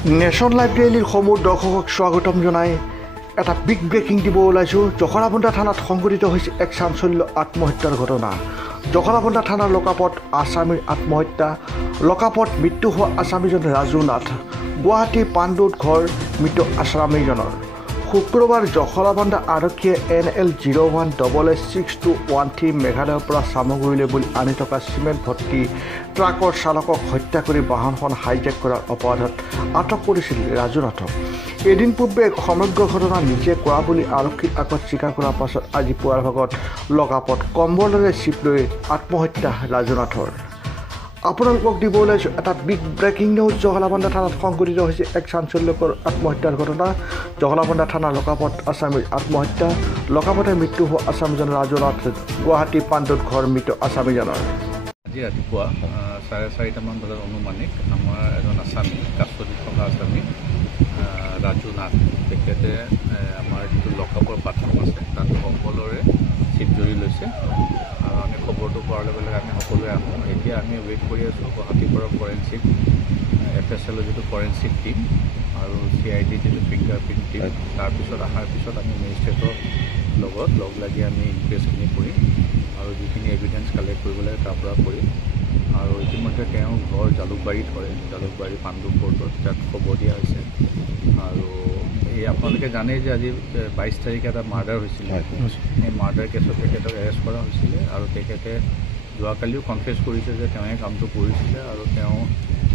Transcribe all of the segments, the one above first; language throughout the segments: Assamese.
নেশ্যন লাইব্ৰেৰীৰ সমূহ দৰ্শকক স্বাগতম জনাই এটা বিগ ব্ৰেকিং দিব ওলাইছোঁ। জখলাবন্ধা থানাত সংঘটিত হৈছে এক চাঞ্চল্য আত্মহত্যাৰ ঘটনা। জখলাবন্ধা থানাৰ লকাপত আছামীৰ আত্মহত্যা। লকাপত মৃত্যু হোৱা আছামীজন ৰাজু নাথ। গুৱাহাটী পাণ্ডুত ঘৰ মৃত আছামীজনৰ। শুক্ৰবাৰ জখলাবন্ধা আৰক্ষীয়ে NL01AA6213 মেঘালয়ৰ পৰা চামগুৰিলৈ বুলি আনি থকা চিমেণ্ট ভৰ্তি ট্ৰাকৰ চালকক হত্যা কৰি বাহনখন হাইজেক কৰাৰ অপৰাধত আটক কৰিছিল ৰাজু নাথক। এদিন পূৰ্বে সমগ্ৰ ঘটনা নিজে কৰা বুলি আৰক্ষীৰ আগত স্বীকাৰ কৰাৰ পাছত আজি পুৱাৰ ভাগত লকাপত কম্বলেৰে চিপ লৈ আত্মহত্যা ৰাজু নাথৰ। আপোনালোকক দিব ওলাইছোঁ এটা বিগ ব্ৰেকিং নিউজ। জখলাবন্ধা থানাত সংঘটিত হৈছে এক চাঞ্চল্যকৰ আত্মহত্যাৰ ঘটনা। জখলাবন্ধা থানা লকাপত আছামীৰ আত্মহত্যা। লকাপতে মৃত্যু হোৱা আছামীজন ৰাজু নাথ। গুৱাহাটী পাণ্ডুত ঘৰ মৃত আছামীজনৰ। আজি ৰাতিপুৱা 4:30মান বজাত অনুমানিক আমাৰ এজন আছামী কাষ্টডিত থকা আছামী ৰাজু নাথ, তেখেতে আমাৰ যিটো লকআপৰ বাথৰুম আছে তাত কম্বলৰে চিপ জৰি লৈছে। আৰু আমি খবৰটো পোৱাৰ লগে লগে আমি সকলোৱে আহোঁ। এতিয়া আমি ৱেইট কৰি আছোঁ গুৱাহাটীৰ পৰা ফৰেঞ্চিক FSLৰ যিটো ফৰেঞ্চিক টীম আৰু CID যিটো ফিংগাৰপ্ৰিণ্ট টীম, তাৰপিছত অহাৰ পিছত আমি মেজিষ্ট্ৰেটৰ লগত লগ লাগি আমি ইনকুৱেষ্টখিনি কৰিম আৰু যিখিনি এভিডেঞ্চ কালেক্ট কৰিব লাগে তাৰ পৰা কৰিম। আৰু ইতিমধ্যে তেওঁৰ ঘৰ জালুকবাৰীত হয়, জালুকবাৰী পাণ্ডু কোৰ্টত, তাত খবৰ দিয়া হৈছে। আৰু এই আপোনালোকে জানেই যে আজি 22 তাৰিখে এটা মাৰ্ডাৰ হৈছিলে। এই মাৰ্ডাৰ কেছত তেখেতক এৰেষ্ট কৰা হৈছিলে আৰু তেখেতে যোৱাকালিও কনফেছ কৰিছে যে তেওঁৱে কামটো কৰিছিলে আৰু তেওঁ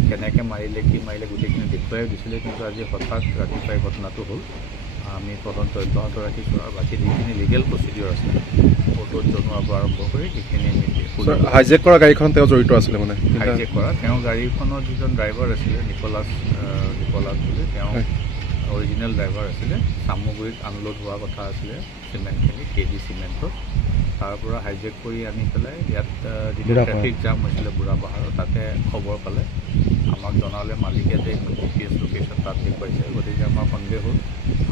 কেনেকৈ মাৰিলে, কি মাৰিলে গোটেইখিনি দেখুৱাই দিছিলে। কিন্তু আজি হঠাৎ ৰাতিপুৱাই ঘটনাটো হ'ল। আমি তদন্ত অব্যাহত ৰাখিছোঁ আৰু বাকী যিখিনি লিগেল প্ৰচিডিঅ'ৰ আছে কোৰ্টত জনোৱাৰ পৰা আৰম্ভ কৰি সেইখিনি হাইজেক কৰা গাড়ীখন তেওঁ জড়িত আছিলে। মানে হাইজেক কৰা তেওঁ গাড়ীখনৰ যিজন ড্ৰাইভাৰ আছিলে নিকলাছ বুলি, তেওঁ অৰিজিনেল ড্ৰাইভাৰ আছিলে। চামগুৰিত আনলোড হোৱা কথা আছিলে চিমেণ্টখিনি, KG চিমেণ্টত। তাৰ পৰা হাইজেক কৰি আনি পেলাই ইয়াত যিটো ট্ৰেফিক জাম হৈছিলে বুঢ়াপাহাৰত, তাতে খবৰ পালে আমাক জনালে মালিকে যে GPS লোকেশ্যন তাত দেখুৱাইছে। গতিকে আমাৰ সন্দেহ হ'ল,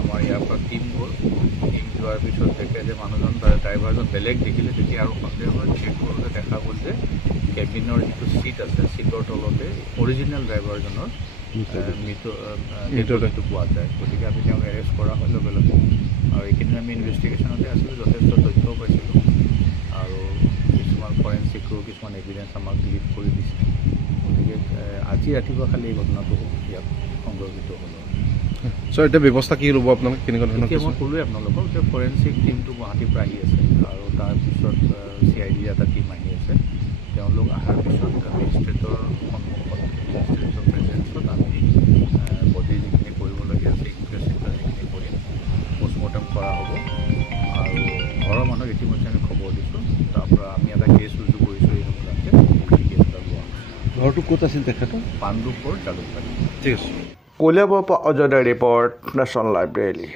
আমাৰ ইয়াৰ পৰা টীম গ'ল। টীম যোৱাৰ পিছত দেখে যে মানুহজন ড্ৰাইভাৰজন বেলেগ দেখিলে। তেতিয়া আৰু সন্দেহ হয়, চেক কৰোঁতে দেখা গ'ল যে কেবিনৰ যিটো ছিট আছে ছিটৰ তলতে অৰিজিনেল ড্ৰাইভাৰজনৰ মৃতদেহটো পোৱা যায়। গতিকে আমি তেওঁক এৰেষ্ট কৰা হয় লগে লগে। আৰু এইখিনি আমি ইনভেষ্টিগেশ্যনতে আছিলোঁ, যথেষ্ট তথ্যও পাইছিলোঁ আৰু কিছুমান ফৰেঞ্চিকো কিছুমান এভিডেঞ্চ আমাক লিড কৰি দিছে। গতিকে আজি ৰাতিপুৱা খালি এই ঘটনাটো ইয়াত সংঘটিত হ'ল। এতিয়া ব্যৱস্থা কি ল'ব আপোনালোকে, কেনেকুৱা ধৰণৰ? এতিয়া মই ক'লোৱে আপোনালোকক যে ফৰেঞ্চিক টীমটো গুৱাহাটীৰ পৰা আহি আছে আৰু তাৰপিছত CID এটা টীম আহি আছে। তেওঁলোক অহাৰ পিছত মেজিষ্ট্ৰেটৰ সন্মুখত, মেজিষ্ট্ৰেটৰ প্ৰেজেঞ্চত আমি বডি যিখিনি কৰিবলগীয়া আছে ইনভেষ্টিগেশ্যন সেইখিনি কৰিম, পষ্টমৰ্টেম কৰা হ'ব। আৰু ঘৰৰ মানুহক ইতিমধ্যে আমি খবৰ দিছোঁ। তাৰপৰা আমি এটা কেছ ৰুজু কৰিছোঁ এই সংক্ৰান্তে। কেছ এটা লোৱা ঘৰটো ক'ত আছিল তেখেতৰ? পাণ্ডু কোৰ্ট, জালুকবাৰী। ঠিক আছে। কলিয়াবৰৰ পৰা অজয় ৰিপৰ্ট, নেশ্যন লাইব্ৰেৰী।